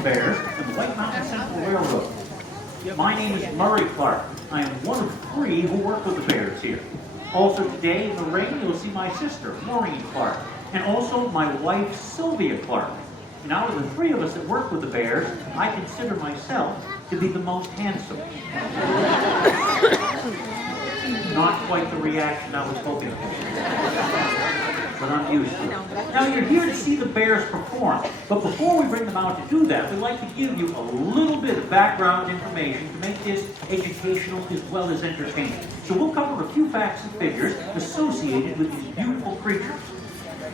the Bears and the White Mountain Central Railroad. My name is Murray Clark. I am one of 3 who work with the Bears here. Also today in the ring, you'll see my sister, Maureen Clark, and also my wife, Sylvia Clark. And out of the 3 of us that work with the Bears, I consider myself to be the most handsome. Not quite the reaction I was hoping for, but I'm used to it. Now you're here to see the Bears perform, but before we bring them out to do that, we'd like to give you a little bit of background information to make this educational as well as entertaining. So we'll cover a few facts and figures associated with these beautiful creatures.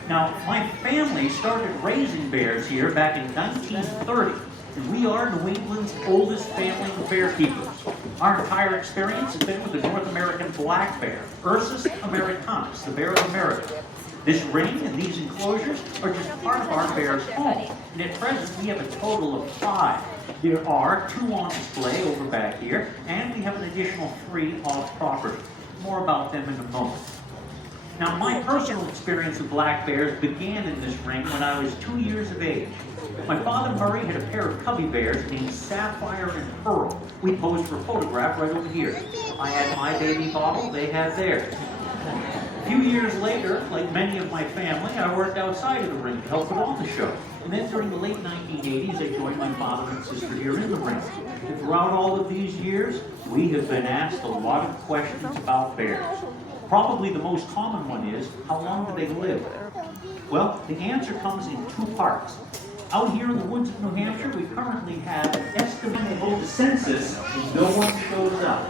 Now, my family started raising bears here back in 1930, and we are New England's oldest family of bear keepers. Our entire experience has been with the North American black bear, Ursus americanus, the bear of America. This ring and these enclosures are just part of our bear's home, and at present we have a total of 5. There are 2 on display over back here, and we have an additional 3 off property. More about them in a moment. Now, my personal experience with black bears began in this ring when I was 2 years of age. My father, Murray, had a pair of cubby bears named Sapphire and Pearl. We posed for a photograph right over here. I had my baby bottle, they had theirs. A few years later, like many of my family, I worked outside of the ring to help put on the show. And then during the late 1980s, I joined my father and sister here in the ring. And throughout all of these years, we have been asked a lot of questions about bears. Probably the most common one is, how long do they live? Well, the answer comes in 2 parts. Out here in the woods of New Hampshire, we currently have an estimated hold the census, and no one shows up.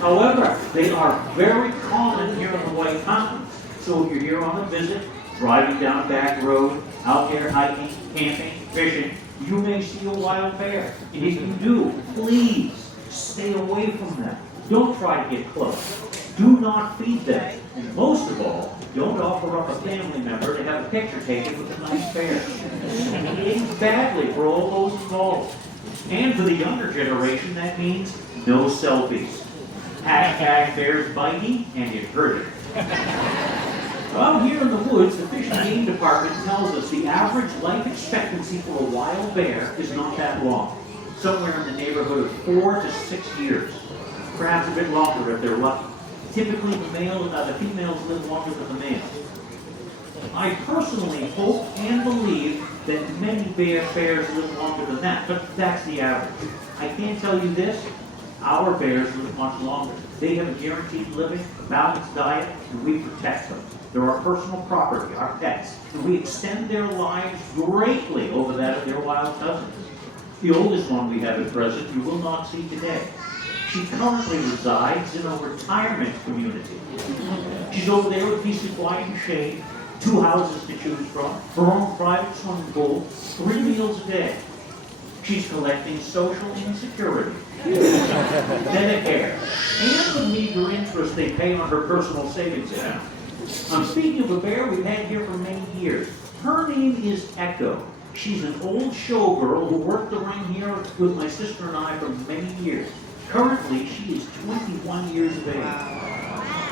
However, they are very common here in the White Mountains. So if you're here on a visit, driving down a back road, out there hiking, camping, fishing, you may see a wild bear. And if you do, please stay away from them. Don't try to get close. Do not feed them. And most of all, don't offer up a family member to have a picture taken with a nice bear. It ends badly for all those involved. And for the younger generation, that means no selfies. Hashtag bears bitey, and it hurted. Well, here in the woods, the Fish and Game Department tells us the average life expectancy for a wild bear is not that long. Somewhere in the neighborhood of 4 to 6 years. Perhaps a bit longer if they're lucky. Typically, the females live longer than the males. I personally hope and believe that many bears live longer than that, but that's the average. I can tell you this, our bears live much longer. They have a guaranteed living, a balanced diet, and we protect them. They're our personal property, our pets, and we extend their lives greatly over that of their wild cousins. The oldest one we have at present you will not see today. She currently resides in a retirement community. She's over there with decent light and shade, 2 houses to choose from, her own private swimming pool, 3 meals a day. She's collecting social insecurity, Medicare, and the meager interest they pay on her personal savings account. I'm speaking of a bear we've had here for many years. Her name is Echo. She's an old showgirl who worked the ring here with my sister and I for many years. Currently, she is 21 years of age.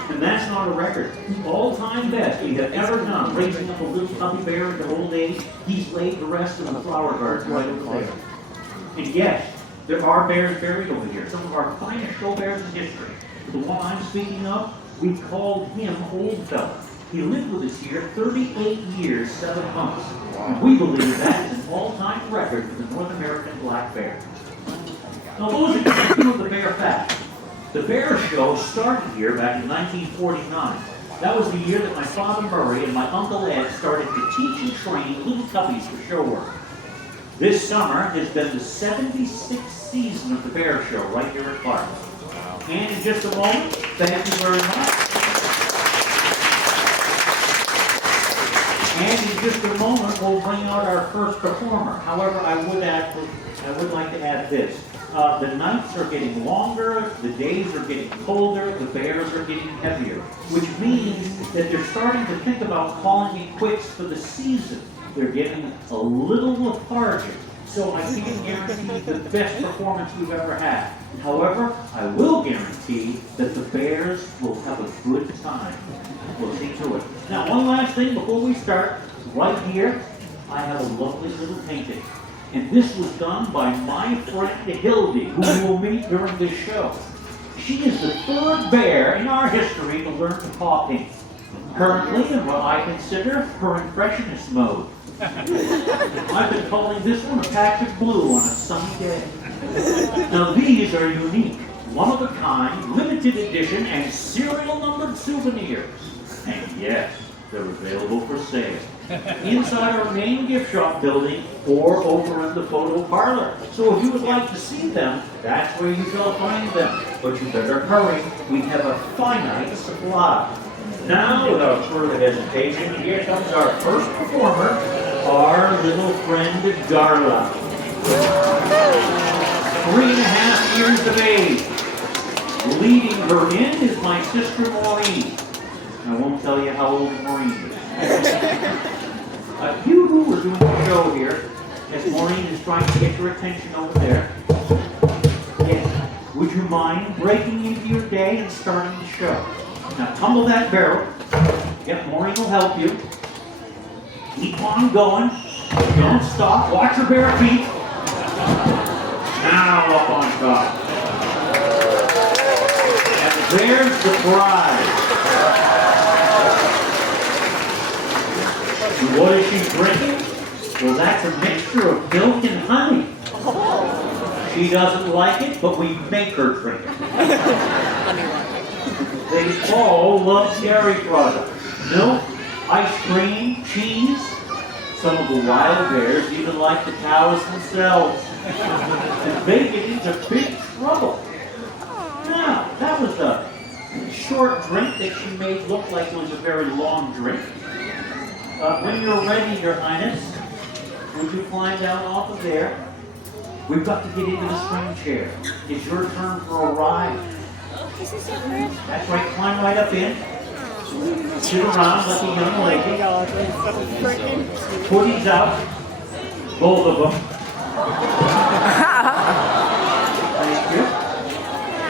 And that's not a record. The all-time best we have ever done, raising up a little puppy bear into old age. He's laid the rest in the flower garden right over there. And yes, there are bears buried over here, some of our finest show bears in history. The one I'm speaking of, we called him Old Fella. He lived with us here 38 years, 7 months. And we believe that is an all-time record for the North American black bear. Now, those are just a few of the bear facts. The bear show started here back in 1949. That was the year that my father Murray and my uncle Ed started to teach and train little cubbies for show work. This summer has been the 76th season of the bear show right here at Clark. And in just a moment, thank you very much. And in just a moment, we'll bring out our first performer. However, I would like to add this. The nights are getting longer, the days are getting colder, the bears are getting heavier, which means that they're starting to think about calling it quits for the season. They're getting a little lethargic, so I can't guarantee the best performance we've ever had. However, I will guarantee that the bears will have a good time. We'll see to it. Now, one last thing before we start. Right here, I have a lovely little painting. And this was done by my friend Hildy, who you will meet during this show. She is the third bear in our history to learn to paw paint. Currently in what I consider her impressionist mode. I've been calling this one a patch of blue on a sunny day. Now these are unique, one-of-a-kind, limited edition, and serial numbered souvenirs. And yes, they're available for sale. Inside our main gift shop building or over in the photo parlor. So if you would like to see them, that's where you shall find them. But you better hurry, we have a finite supply. Now, without further hesitation, here comes our first performer, our little friend Darla. 3.5 years of age. Leading her in is my sister Maureen. I won't tell you how old Maureen is. You who are doing the show here, as Maureen is trying to get your attention over there. Yes, would you mind breaking into your day and starting the show? Now tumble that barrel. Yep, Maureen will help you. Keep on going. Don't stop. Watch your bare feet. Now up on top. And there's the prize. And what is she drinking? Well, that's a mixture of milk and honey. She doesn't like it, but we make her drink it. They all love dairy products. Milk, ice cream, cheese. Some of the wild bears even like the cows themselves. And they get into big trouble. Now, that was a short drink that she made look like it was a very long drink. When you're ready, Your Highness, would you climb down off of there? We've got to get into the swing chair. It's your turn for a ride. Is this your first? That's right, climb right up in. Sit around like a young lady. Footies out. Both of them. Thank you.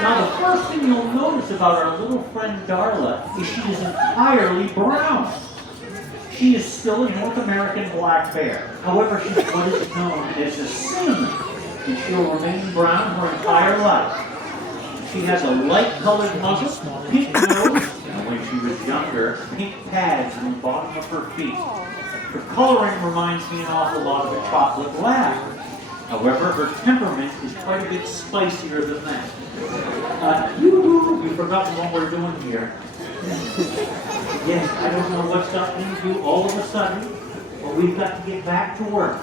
Now the first thing you'll notice about our little friend Darla is she is entirely brown. She is still a North American black bear. However, she's what is known as a cinnamon, and she'll remain brown her entire life. She has a light-colored muzzle, pink nose, and when she was younger, pink pads on the bottom of her feet. Her coloring reminds me an awful lot of a chocolate lab. However, her temperament is quite a bit spicier than that. You've forgotten what we're doing here. Yes, I don't know what's happening to you all of a sudden, but we've got to get back to work.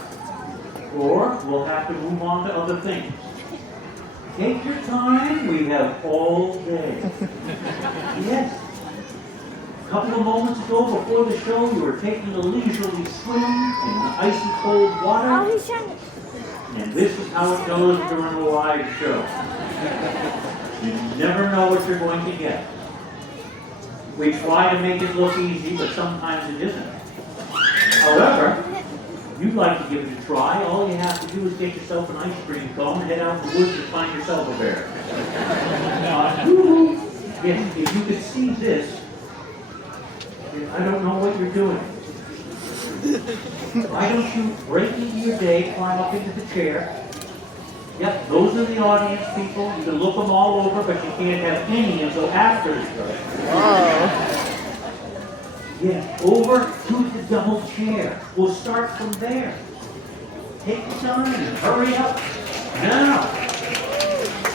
Or we'll have to move on to other things. Take your time, we have all day. Yes. A couple of moments ago, before the show, you were taking a leisurely swim in the icy cold water. Oh, he's trying to... And this is how it goes during a live show. You never know what you're going to get. We try to make it look easy, but sometimes it isn't. However, if you'd like to give it a try, all you have to do is get yourself an ice cream cone, head out in the woods and find yourself a bear. If you could see this, I don't know what you're doing. Why don't you break into your day, climb up into the chair. Yep, those are the audience people. You can look them all over, but you can't have any until after the show. Yeah, over to the double chair. We'll start from there. Take your time and hurry up. Now,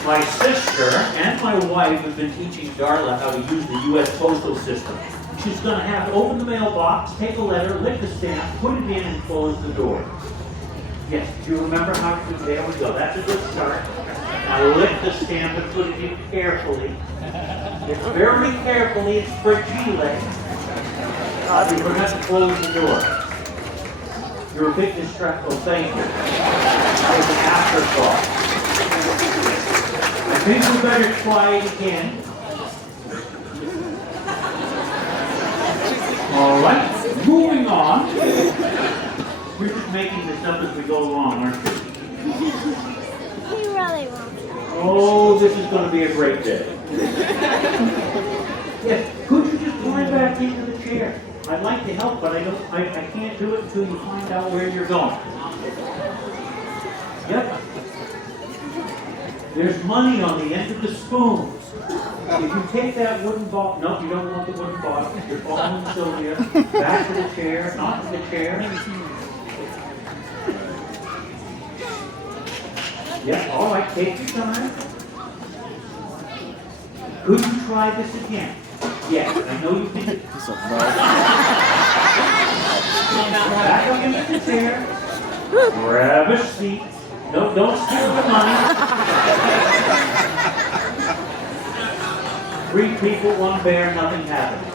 my sister and my wife have been teaching Darla how to use the U.S. postal system. She's going to have to open the mailbox, take a letter, lick the stamp, put it in, and close the door. Yes, do you remember how to do it? There we go. That's a good start. Now lick the stamp and put it in carefully. It's very carefully. It's fragile. You're going to have to close the door. You're a bit distracted. Oh, thank you. That was an afterthought. I think we better try it again. All right, moving on. We're just making this up as we go along, aren't we? He really wants it. Oh, this is going to be a great day. Yes, could you just climb back into the chair? I'd like to help, but I can't do it until you find out where you're going. There's money on the end of the spoon. If you take that wooden ball, no, you don't want the wooden ball. You're following Sylvia. Back to the chair, not to the chair. Yeah, all right, take your time. Could you try this again? Yes, I know you think it. Back up into the chair. Grab a seat. No, don't steal the money. 3 people, 1 bear, nothing happened.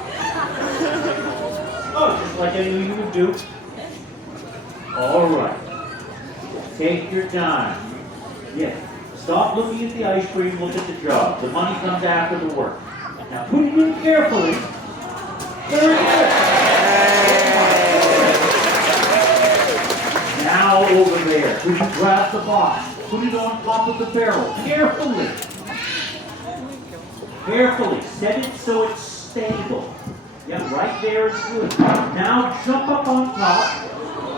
Oh, just like I knew you would do. All right. Take your time. Yeah. Stop looking at the ice cream, look at the job. The money comes after the work. Now put it in carefully. Very good. Now over there. Could you grab the box? Put it on top of the barrel. Carefully. Carefully. Set it so it's stable. Yeah, right there is good. Now jump up on top.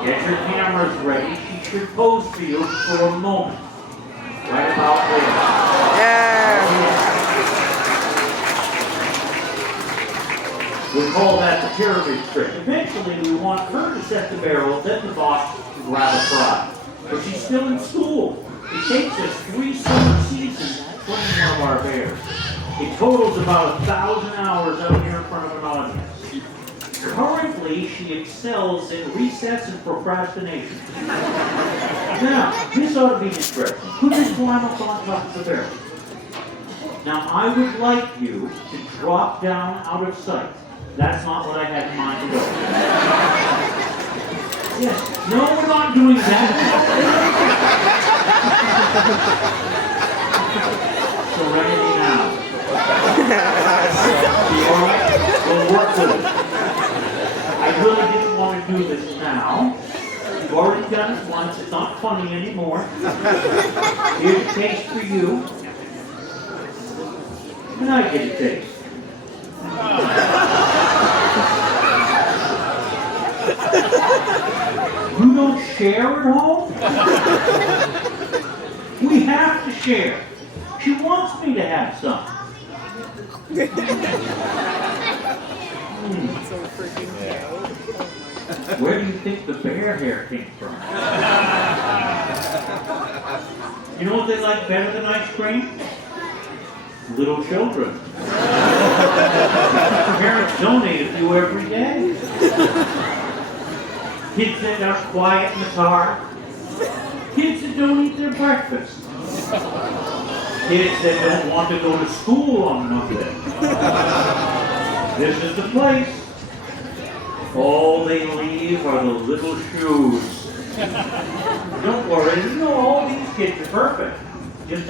Get your cameras ready. She should pose for you for a moment. Right about there. Yeah. We call that the pyramid trick. Eventually, we want her to set the barrel, then the boss to grab a prize. But she's still in school. It takes us 3 summer seasons training one of our bears. It totals about 1,000 hours out here in front of an audience. Currently, she excels in recess and procrastination. Now, this ought to be interesting. Put this climb up on top of the barrel. Now, I would like you to drop down out of sight. That's not what I had in mind to go. Yes. No, we're not doing that. Serenity now. All right? We'll work with it. I really didn't want to do this now. You've already done it once. It's not funny anymore. Here's a taste for you. And I get a taste. You don't share at home? We have to share. She wants me to have some. Where do you think the bear hair came from? You know what they like better than ice cream? Little children. Parents donate a few every day. Kids that are quiet in the car. Kids that don't eat their breakfast. Kids that don't want to go to school on Monday. This is the place. All they leave are the little shoes. Don't worry, you know all these kids are perfect. Just